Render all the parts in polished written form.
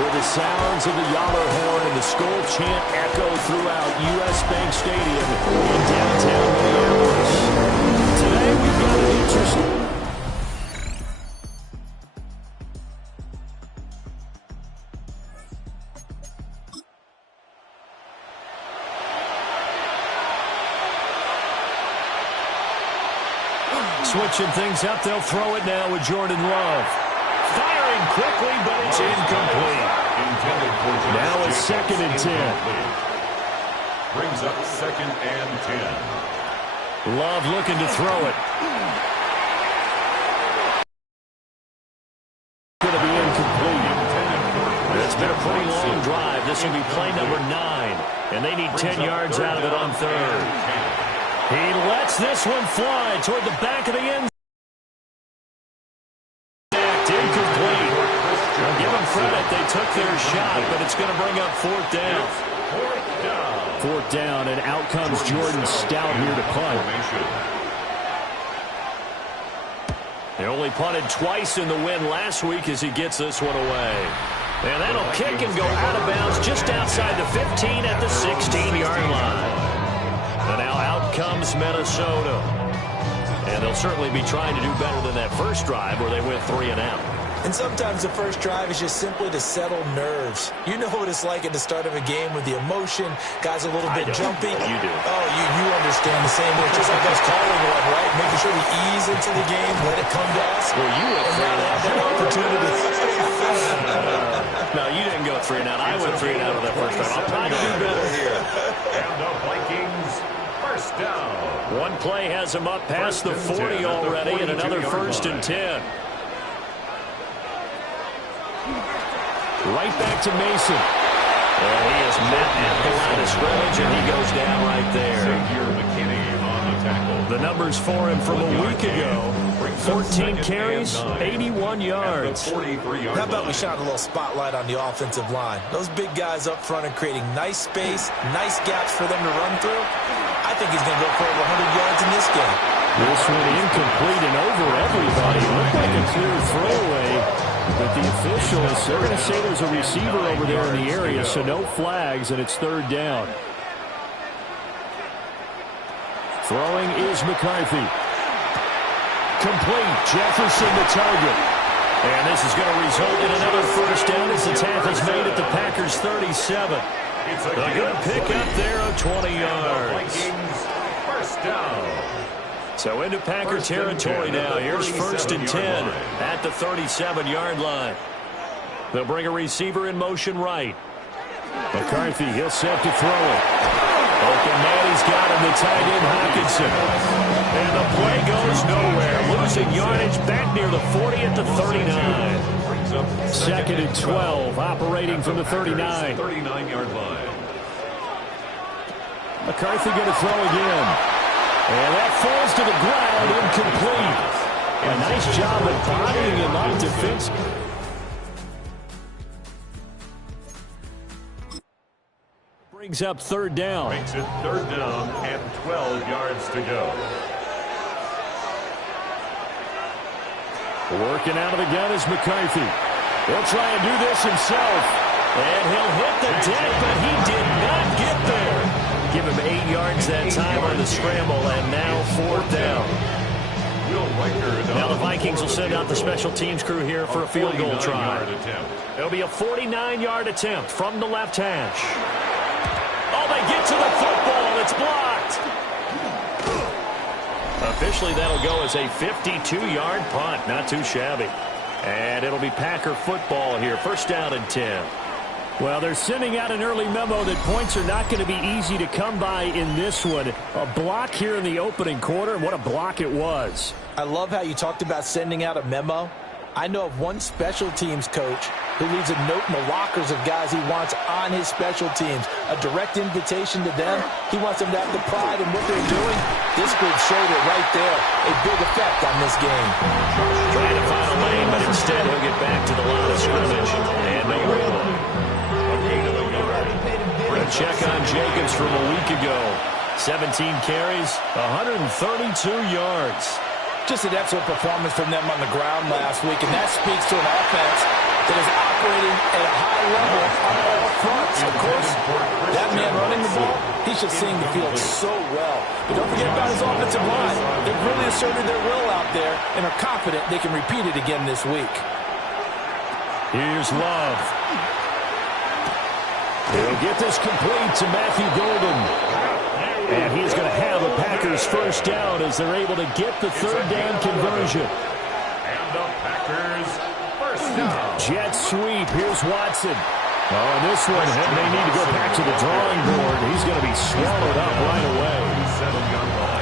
Where the sounds of the Yaller horn and the Skol chant echo throughout U.S. Bank Stadium in downtown Minneapolis. Today we've got an interesting... Switching things up, they'll throw it now with Jordan Love. Firing quickly, but it's incomplete. Now it's 2nd and 10. Brings up 2nd and 10. Love looking to throw it. Going to be incomplete. It's been a pretty long drive. This will be play number 9. And they need 10 yards out of it on 3rd. He lets this one fly toward the back of the end. Incomplete. I'll give them credit. They took their shot, but it's going to bring up 4th down. 4th down, and out comes Jordan Stout here to punt. They only punted twice in the win last week as he gets this one away. And that'll kick and go out of bounds just outside the 15 at the 16-yard line. And now out comes Minnesota. And they'll certainly be trying to do better than that first drive where they went 3 and out. And sometimes the first drive is just simply to settle nerves. You know what it's like at the start of a game with the emotion. Guys a little bit jumpy. You do. Oh, you understand the same way. Just like us calling one, right? Making sure we ease into the game, let it come to us. Well, you went 3 and out. That opportunity. No, you didn't go 3 and out. I went 3 and out on that first drive. I'll try to do better here. And the Vikings, first down. One play has him up past the 40 already, and another 1st and 10. Right back to Mason. And he is met at the line of scrimmage, and he goes down right there. On the tackle. The numbers for him from a week ago. 14 carries, 81 yards. How about we shine a little spotlight on the offensive line? Those big guys up front are creating nice space, nice gaps for them to run through. I think he's going to go for over 100 yards in this game. This one incomplete and over everybody. Looked like a clear throwaway, but the officials, they're going to say there's a receiver over there in the area, so no flags, and it's 3rd down. Throwing is McCarthy. Complete. Jefferson the target. And this is going to result in another 1st down as the tackle's made at the Packers' 37. A good pickup there of 20 yards. First down. So into Packer territory now. Here's 1st and 10 at the 37-yard line. They'll bring a receiver in motion right. McCarthy, he'll set to throw it. Open man, he's got him, the tight end Hockenson. And the play goes nowhere. Losing yardage back near the 40 at the 39. 2nd and 12, operating from the 39. 39-yard line. McCarthy going to throw again. And that falls to the ground, incomplete. A nice job of bodying him up defensively. Brings up 3rd down. Makes it 3rd down and 12 yards to go. Working out of the gun is McCarthy. He'll try and do this himself. And he'll hit the deck, but he did not get there. Give him 8 yards that time on the scramble, and now 4th down. Now the Vikings will send out the special teams crew here for a field goal try. It'll be a 49-yard attempt from the left hash. Oh, they get to the football. It's blocked. Officially, that'll go as a 52-yard punt. Not too shabby. And it'll be Packer football here. 1st down and 10. Well, they're sending out an early memo that points are not going to be easy to come by in this one. A block here in the opening quarter, and what a block it was. I love how you talked about sending out a memo. I know of one special teams coach who leaves a note in the lockers of guys he wants on his special teams. A direct invitation to them. He wants them to have the pride in what they're doing. This group showed it right there. A big effect on this game. Trying to find a lane, but instead he'll get back to the line of scrimmage. And no real. A check on Jacobs from a week ago. 17 carries, 132 yards. Just an excellent performance from them on the ground last week, and that speaks to an offense that is operating at a high He's just seeing the field so well. But don't forget about his offensive line. They've really asserted their will out there and are confident they can repeat it again this week. Here's Love. He'll get this complete to Matthew Golden. And he's going to have a Packers first down as they're able to get the third down conversion. And the Packers first down. Jet sweep. Here's Watson. Oh, and this one may need to go back to the drawing board. He's going to be swallowed up right away.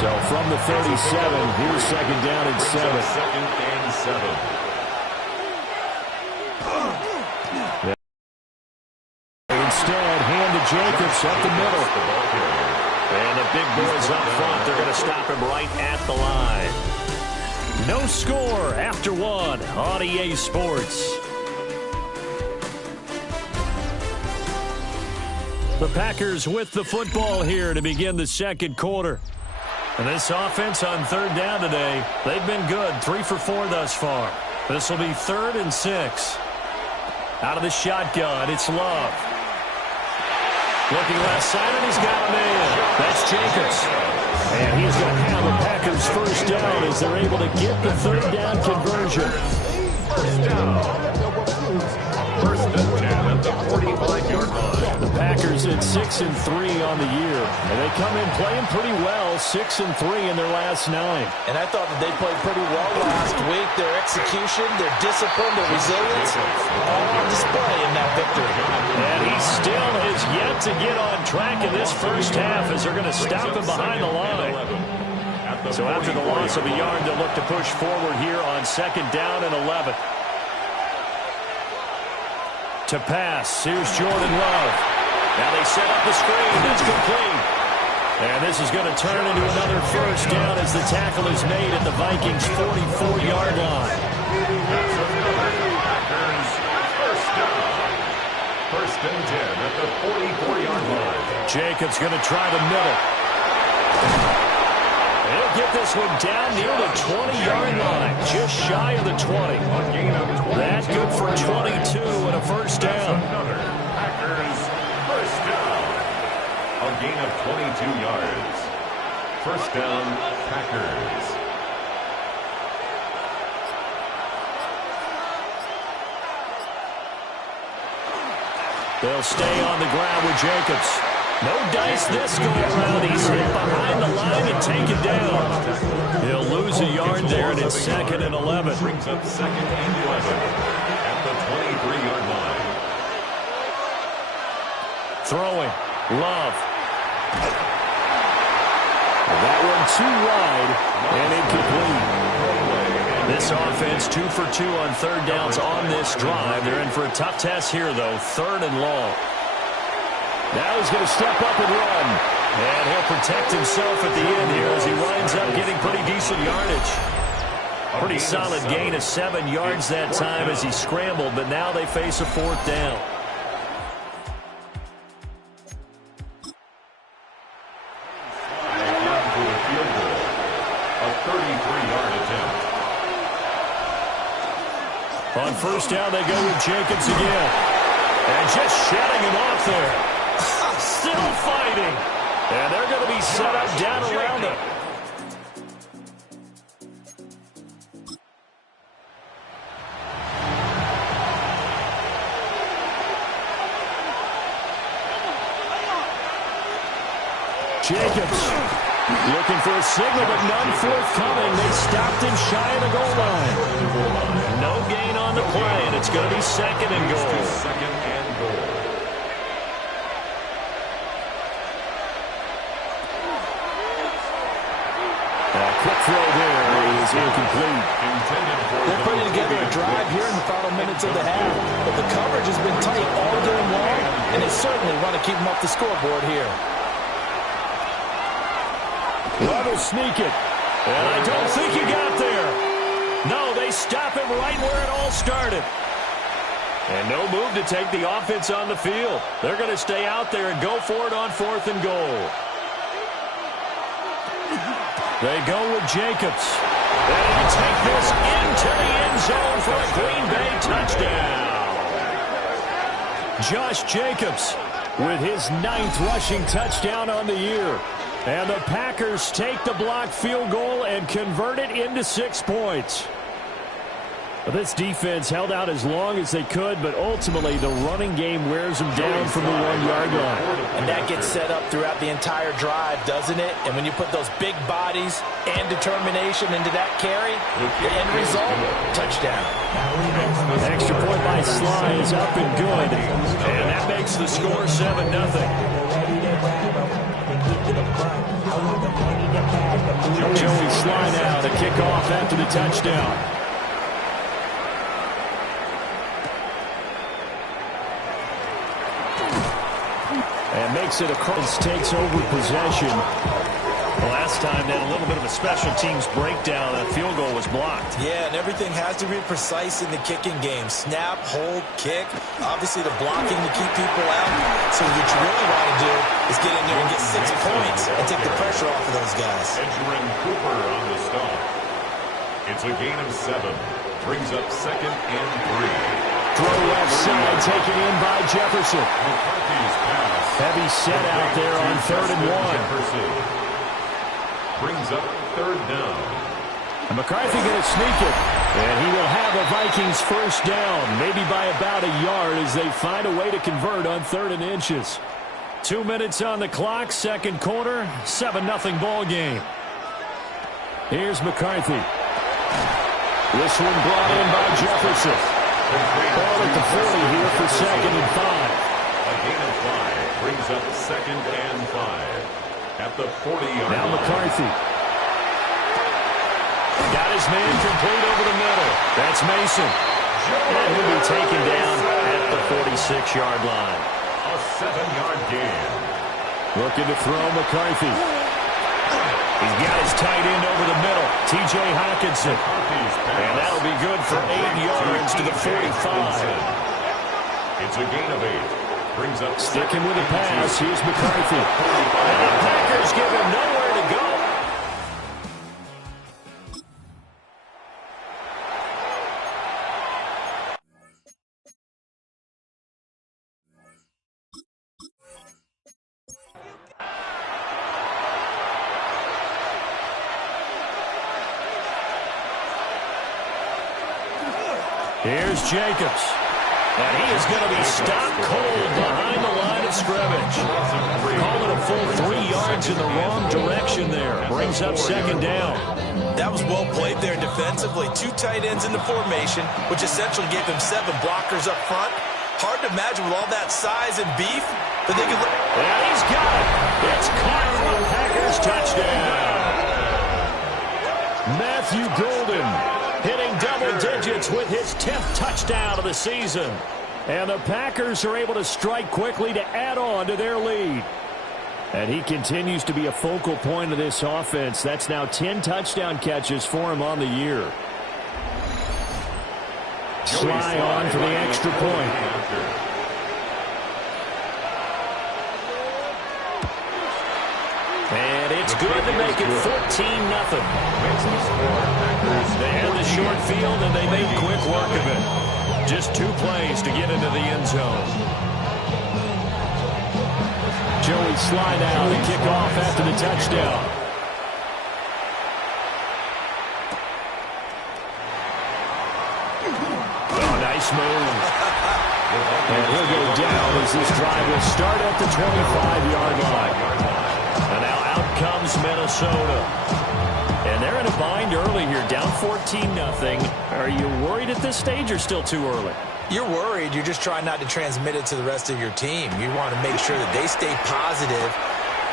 So from the 37, here's second down and 7. Second and 7. Instead, hand to Jacobs up the middle. And the big boys up front, they're going to stop him right at the line. No score after 1 on EA Sports. The Packers with the football here to begin the second quarter. And this offense on third down today, they've been good. 3 for 4 thus far. This will be 3rd and 6. Out of the shotgun, it's Love. Looking left side, and he's got him in. That's Jacobs. And he's going to have a Packers first down as they're able to get the third down conversion. First down. First and 10 at the 45-yard line. The Packers at 6-3 on the year. And they come in playing pretty well, 6-3 in their last 9. And I thought that they played pretty well last week. Their execution, their discipline, their resilience, all on display in that victory. And he still is yet to get on track in this first half as they're going to stop him behind the line. So after the loss of a yard, they'll look to push forward here on second down and 11. To pass, here's Jordan Love. Now they set up the screen. That's complete. And this is going to turn into another first down as the tackle is made at the Vikings' 44-yard line. That's another Packers first down. First and 10 at the 44-yard line. Jacobs going to try the middle. He'll get this one down near the 20-yard line, just shy of the 20. That's good for 22 and a first down. Another Packers first down. A gain of 22 yards. First down, Packers. They'll stay on the ground with Jacobs. No dice this go around. He's hit behind the line and taken down. He'll lose a yard there, and it's 2nd and 11. Brings up 2nd and 11 at the 23-yard line. Throwing. Love. That one too wide and incomplete. This offense 2 for 2 on third downs on this drive. They're in for a tough test here, though. 3rd and long. Now he's going to step up and run. And he'll protect himself at the end here as he winds up getting pretty decent yardage. Pretty solid gain of 7 yards that time as he scrambled, but now they face a 4th down. On first down, they go with Jacobs again. And just shedding him off there. Still fighting. And they're going to be set up down around him. Jacobs looking for a signal, but none forthcoming. They stopped him shy of the goal line. No gain on the play, and it's going to be 2nd and goal. 2nd and goal. Quick throw there is incomplete. They're putting together a drive here in the final minutes of the half, but the coverage has been tight all game long, and they certainly want to keep them off the scoreboard here. Love will sneak it. And I don't think he got there. No, they stop him right where it all started. And no move to take the offense on the field. They're going to stay out there and go for it on 4th and goal. They go with Jacobs. And he'll take this into the end zone for a Green Bay touchdown. Josh Jacobs with his 9th rushing touchdown on the year. And the Packers take the blocked field goal and convert it into 6 points. This defense held out as long as they could, but ultimately the running game wears them down from the 1-yard line. And that gets set up throughout the entire drive, doesn't it? And when you put those big bodies and determination into that carry, the end result, touchdown. Extra point by Sly is up and good. And that makes the score 7-0. Joey Sly now to kick off after the touchdown. And makes it across, takes over possession. Last time they had a little bit of a special teams breakdown. That field goal was blocked. Yeah, and everything has to be precise in the kicking game. Snap, hold, kick. Obviously the blocking to keep people out. So what you really want to do is get in there and get 6 points and take the pressure off of those guys. Edgerrin Cooper on the stop. It's a gain of 7. Brings up 2nd and 3. Throw left side, taken in by Jefferson. McCarthy's pass. Heavy set out there on 3rd and 1. Jefferson brings up 3rd down. And McCarthy going to sneak it. And he will have the Vikings first down, maybe by about a yard as they find a way to convert on 3rd and inches. 2 minutes on the clock, 2nd quarter, 7-0 ball game. Here's McCarthy. This one brought in by Jefferson. Ball at the 40 here for 2nd and 5. A gain of 5 brings up 2nd and 5 at the 40-yard line. Now McCarthy. Got his man complete over the middle. That's Mason. And he'll be taken down at the 46-yard line. A 7-yard gain. Looking to throw McCarthy. He's got his tight end over the middle, T.J. Hawkinson. And that'll be good for 8 yards to the 45. It's a gain of 8. Brings up sticking with the pass. Here's McCarthy. And the Packers give him nowhere to go. Here's Jacobs. And he is going to be stopped cold behind the line of scrimmage. Call it a full 3 yards in the wrong direction there. Brings up 2nd down. That was well played there defensively. 2 tight ends in the formation, which essentially gave them 7 blockers up front. Hard to imagine with all that size and beef that they could... And he's got it. It's caught for a Packers touchdown. Matthew Golden hitting double digits with his 10th touchdown of the season. And the Packers are able to strike quickly to add on to their lead. And he continues to be a focal point of this offense. That's now 10 touchdown catches for him on the year. Sly on for the extra point. And it's good to make it 14-0. They had the short field, and they made quick work of it. Just 2 plays to get into the end zone. Joey Sly now to kick off after the touchdown. Oh, nice move. And he'll go down as this drive will start at the 25-yard line. And now out comes Minnesota. And they're in a bind early here, down 14-0. Are you worried at this stage or still too early? You're worried. You're just trying not to transmit it to the rest of your team. You want to make sure that they stay positive.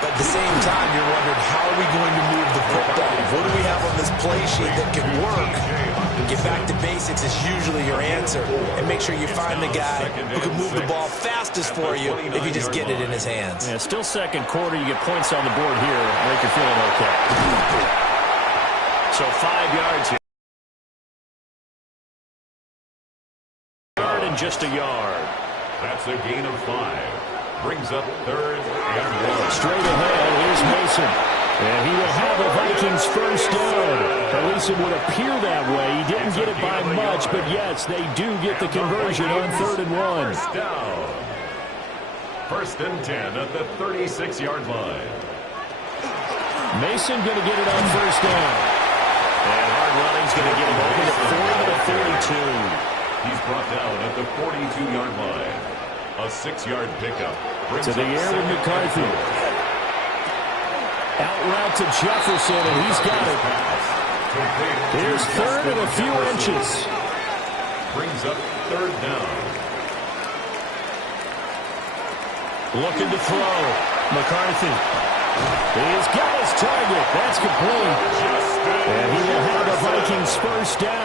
But at the same time, you're wondering, how are we going to move the football? What do we have on this play sheet that can work? Get back to basics is usually your answer. And make sure you find the guy who can move the ball fastest for you if you just get it in his hands. Yeah, still 2nd quarter. You get points on the board here. I think you're feeling okay. So 5 yards here. And just a yard. That's a gain of 5. Brings up 3rd and 1. Straight ahead, here's Mason. And he will have the Vikings first down. At least it would appear that way. He didn't get it by much, but yes, they do get the conversion on 3rd and 1. First and 10 at the 36-yard line. Mason going to get it on first down. And hard running's going to get him over the 40 to the 42. He's brought down at the 42-yard line. A 6-yard pickup. To the air with McCarthy. Out route to Jefferson, and he's got it. Here's third and a few inches. Brings up third down. Looking to throw. McCarthy. He's got his target. That's complete. And he will have the Vikings first down.